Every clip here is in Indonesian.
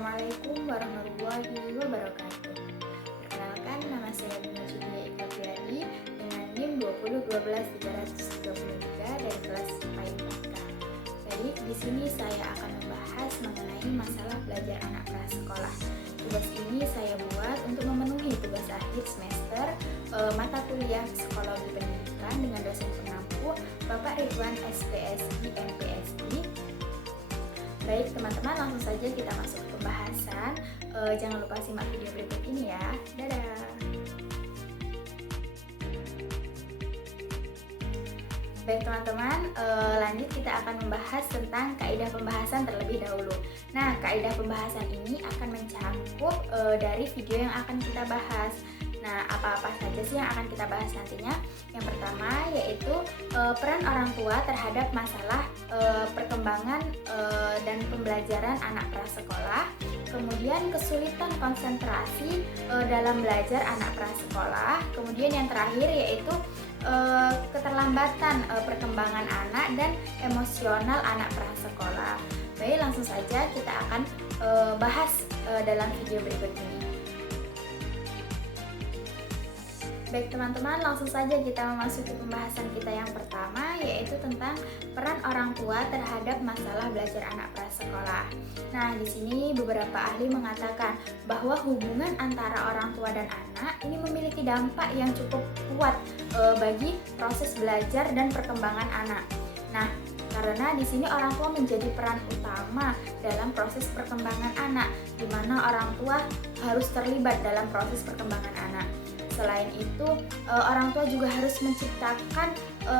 Assalamualaikum warahmatullahi wabarakatuh. Perkenalkan, nama saya Bima Julia Ikabriani dengan NIM 2012333 dari kelas IPA IPK. Baik, di sini saya akan membahas mengenai masalah belajar anak prasekolah. Tugas ini saya buat untuk memenuhi tugas akhir semester mata kuliah Psikologi Pendidikan dengan dosen pengampu Bapak Ridwan SPSI MPSI. Baik teman-teman, langsung saja kita masuk ke pembahasan. Jangan lupa simak video berikut ini ya. Dadah. Baik teman-teman, lanjut kita akan membahas tentang kaidah pembahasan terlebih dahulu. Nah, kaidah pembahasan ini akan mencakup dari video yang akan kita bahas. Nah, apa-apa saja sih yang akan kita bahas nantinya? Yang pertama yaitu peran orang tua terhadap masalah perkembangan dan pembelajaran anak prasekolah. Kemudian kesulitan konsentrasi dalam belajar anak prasekolah. Kemudian yang terakhir yaitu keterlambatan perkembangan anak dan emosional anak prasekolah. Baik, langsung saja kita akan bahas dalam video berikut ini. Baik teman-teman, langsung saja kita memasuki pembahasan kita yang pertama, yaitu tentang peran orang tua terhadap masalah belajar anak prasekolah. Nah, di sini beberapa ahli mengatakan bahwa hubungan antara orang tua dan anak ini memiliki dampak yang cukup kuat bagi proses belajar dan perkembangan anak. Nah, karena di sini orang tua menjadi peran utama dalam proses perkembangan anak, di mana orang tua harus terlibat dalam proses perkembangan anak. Selain itu, orang tua juga harus menciptakan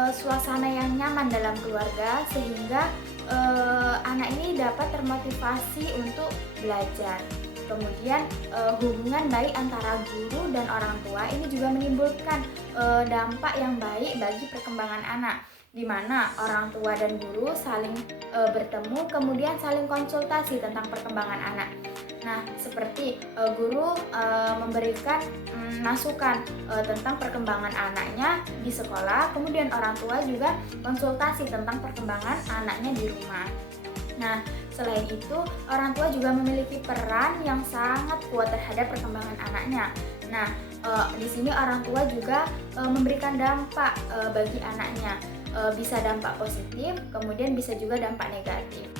suasana yang nyaman dalam keluarga sehingga anak ini dapat termotivasi untuk belajar. Kemudian hubungan baik antara guru dan orang tua ini juga menimbulkan dampak yang baik bagi perkembangan anak, di mana orang tua dan guru saling bertemu, kemudian saling konsultasi tentang perkembangan anak. Nah, seperti guru memberikan masukan tentang perkembangan anaknya di sekolah, kemudian orang tua juga konsultasi tentang perkembangan anaknya di rumah. Nah, selain itu, orang tua juga memiliki peran yang sangat kuat terhadap perkembangan anaknya. Nah, di sini orang tua juga memberikan dampak bagi anaknya. Bisa dampak positif, kemudian bisa juga dampak negatif.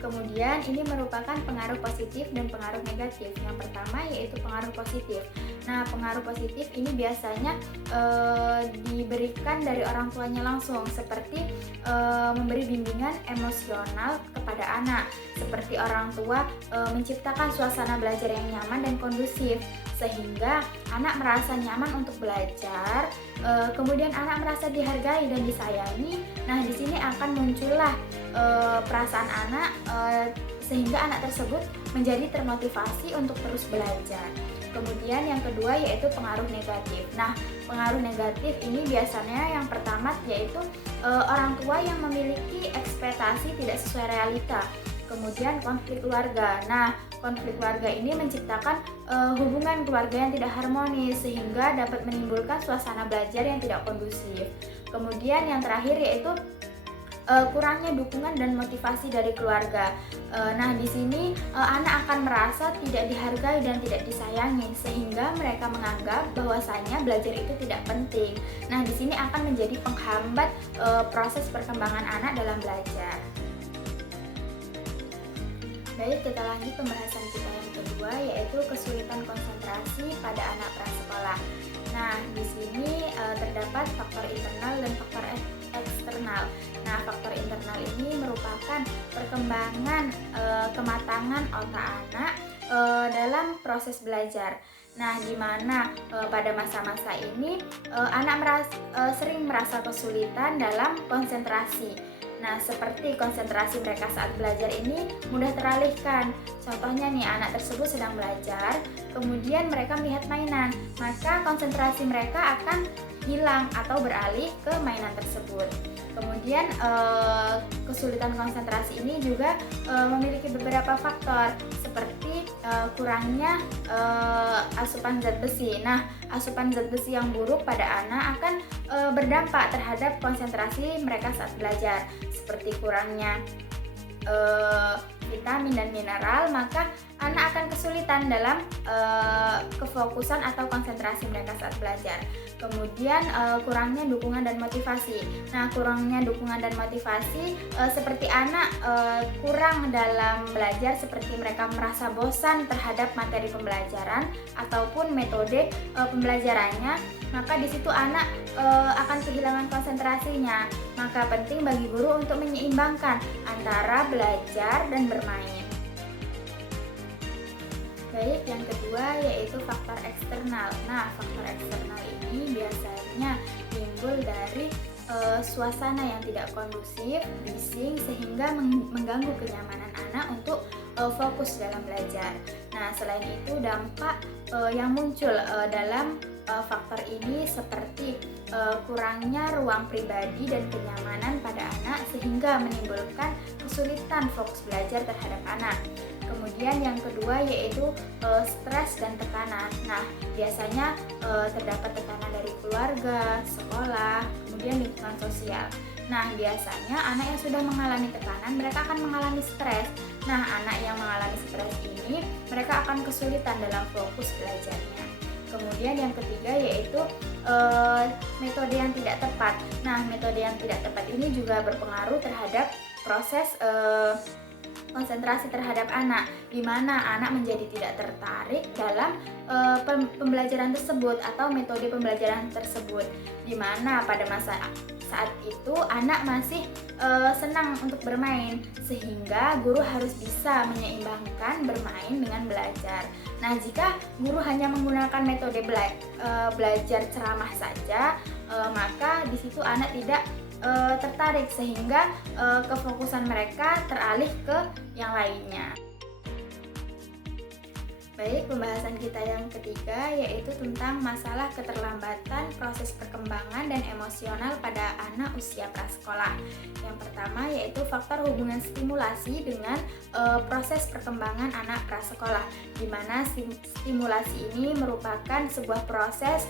Kemudian ini merupakan pengaruh positif dan pengaruh negatif. Yang pertama yaitu pengaruh positif. Nah, pengaruh positif ini biasanya diberikan dari orang tuanya langsung, seperti memberi bimbingan emosional kepada anak, seperti orang tua menciptakan suasana belajar yang nyaman dan kondusif, sehingga anak merasa nyaman untuk belajar. Kemudian anak merasa dihargai dan disayangi. Nah, di sini akan muncullah perasaan anak sehingga anak tersebut menjadi termotivasi untuk terus belajar. Kemudian yang kedua yaitu pengaruh negatif. Nah, pengaruh negatif ini biasanya yang pertama yaitu orang tua yang memiliki ekspektasi tidak sesuai realita. Kemudian konflik keluarga. Nah, konflik keluarga ini menciptakan hubungan keluarga yang tidak harmonis sehingga dapat menimbulkan suasana belajar yang tidak kondusif. Kemudian yang terakhir yaitu kurangnya dukungan dan motivasi dari keluarga. Nah, di sini anak akan merasa tidak dihargai dan tidak disayangi sehingga mereka menganggap bahwasanya belajar itu tidak penting. Nah, di sini akan menjadi penghambat proses perkembangan anak dalam belajar. Baik, kita lanjut pembahasan kita yang kedua yaitu kesulitan konsentrasi pada anak prasekolah. Nah, di sini terdapat faktor internal dan faktor eksternal. Nah, faktor internal ini merupakan perkembangan kematangan otak anak dalam proses belajar. Nah, di mana pada masa-masa ini anak sering merasa kesulitan dalam konsentrasi. Nah, seperti konsentrasi mereka saat belajar ini mudah teralihkan. Contohnya nih, anak tersebut sedang belajar, kemudian mereka melihat mainan, maka konsentrasi mereka akan hilang atau beralih ke mainan tersebut. Kemudian kesulitan konsentrasi ini juga memiliki beberapa faktor, seperti kurangnya asupan zat besi. Nah, asupan zat besi yang buruk pada anak akan berdampak terhadap konsentrasi mereka saat belajar, seperti kurangnya vitamin dan mineral, maka anak akan kesulitan dalam kefokusan atau konsentrasi mereka saat belajar. Kemudian kurangnya dukungan dan motivasi. Nah, kurangnya dukungan dan motivasi seperti anak kurang dalam belajar, seperti mereka merasa bosan terhadap materi pembelajaran ataupun metode pembelajarannya, maka di situ anak akan kehilangan konsentrasinya. Maka penting bagi guru untuk menyeimbangkan antara belajar dan bermain. Baik, yang kedua yaitu faktor eksternal. Nah, faktor eksternal ini biasanya timbul dari suasana yang tidak kondusif, bising, sehingga mengganggu kenyamanan anak untuk fokus dalam belajar. Nah, selain itu dampak yang muncul dalam faktor ini seperti kurangnya ruang pribadi dan kenyamanan pada anak, sehingga menimbulkan kesulitan fokus belajar terhadap anak. Kemudian yang kedua yaitu stres dan tekanan. Nah, biasanya terdapat tekanan dari keluarga, sekolah, kemudian lingkungan sosial. Nah, biasanya anak yang sudah mengalami tekanan, mereka akan mengalami stres. Nah, anak yang mengalami stres ini, mereka akan kesulitan dalam fokus belajarnya. Kemudian yang ketiga yaitu metode yang tidak tepat. Nah, metode yang tidak tepat ini juga berpengaruh terhadap proses konsentrasi terhadap anak, di mana anak menjadi tidak tertarik dalam pembelajaran tersebut atau metode pembelajaran tersebut, di mana pada masa saat itu anak masih senang untuk bermain, sehingga guru harus bisa menyeimbangkan bermain dengan belajar. Nah, jika guru hanya menggunakan metode belajar ceramah saja, maka di situ anak tidak tertarik, sehingga kefokusan mereka teralih ke yang lainnya. Baik, pembahasan kita yang ketiga yaitu tentang masalah keterlambatan proses perkembangan dan emosional pada anak usia prasekolah. Yang pertama yaitu faktor hubungan stimulasi dengan proses perkembangan anak prasekolah, di mana stimulasi ini merupakan sebuah proses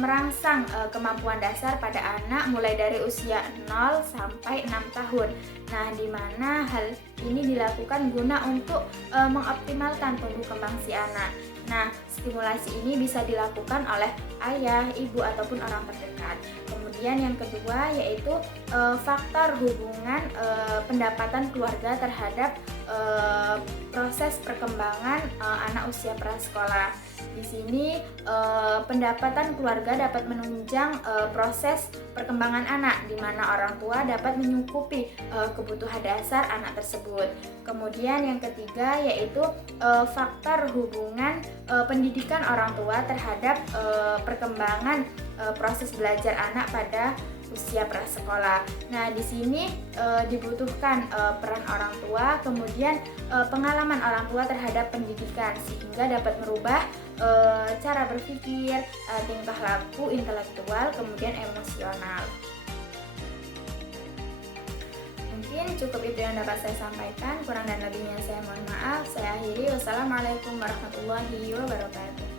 merangsang kemampuan dasar pada anak mulai dari usia 0 sampai 6 tahun. Nah, di mana hal ini dilakukan guna untuk mengoptimalkan tumbuh kembang si anak. Nah, stimulasi ini bisa dilakukan oleh ayah, ibu, ataupun orang terdekat. Kemudian yang kedua yaitu faktor hubungan pendapatan keluarga terhadap proses perkembangan anak usia prasekolah. Di sini pendapatan keluarga dapat menunjang proses perkembangan anak, di mana orang tua dapat menyukupi kebutuhan dasar anak tersebut. Kemudian yang ketiga yaitu faktor hubungan pendidikan orang tua terhadap perkembangan proses belajar anak pada usia prasekolah. Nah, di sini dibutuhkan peran orang tua, kemudian pengalaman orang tua terhadap pendidikan, sehingga dapat merubah cara berpikir, tingkah laku intelektual, kemudian emosional. Mungkin cukup itu yang dapat saya sampaikan. Kurang dan lebihnya saya mohon maaf. Saya akhiri. Wassalamualaikum warahmatullahi wabarakatuh.